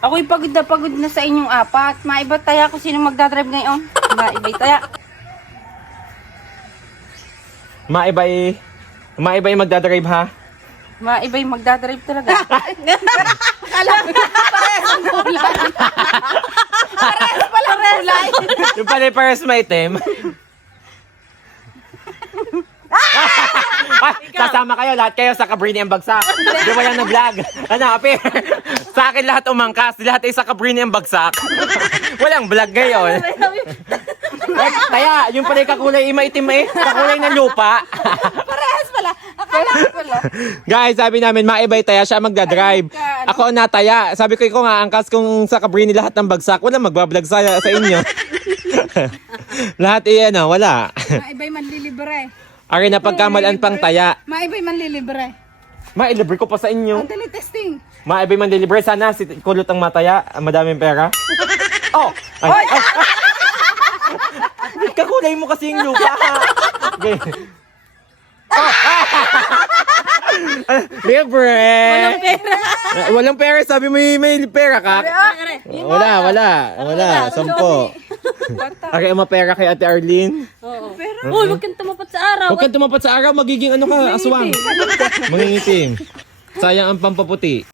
Ako'y pagod na pagod na sa inyong apat. Maiba taya kung sino magdadrive ngayon. Maibay taya. Maibay, maibay magdadrive ha? Maibay magdadrive talaga. Yung pala yung pares may item. Ah, sasama kayo, lahat kayo sa Cabrini ang bagsak. Di ba yan na vlog? Ano, appear? sa akin lahat umangkas, lahat ay sa Cabrini ang bagsak. Walang vlog ngayon. Eh, kaya, yung pala yung kakulay, imaitim eh. Kakulay ng lupa. Parehas pala. Akala ko pala. Guys, sabi namin, maibay taya siya magdadrive. Ako ang nataya. Sabi ko, ikaw nga, angkas kung sa Cabrini lahat ng bagsak. Wala magbablog sa, sa inyo. lahat eh, ano, wala. Maibay manlilibre. Ari na pagkamalan pang taya. Maibay manlilibre. Mailibre ko pa sa inyo. Ang dali testing. Maibay man deliver. Sana si kulot ang mataya. Madaming pera. Oh! Ay, ay, Kakulay mo kasi yung lupa. Okay. Oh! Libre! Walang pera. Walang pera. Sabi mo may, may pera ka. Wala, wala. Wala. Sampo. Okay, mapera kay Ate Arlene. Pero, Uy, huwag kang tumapat sa araw. Huwag kang tumapat sa araw. Magiging ano ka, aswang. Mangingitim. Sayang ang pampaputi.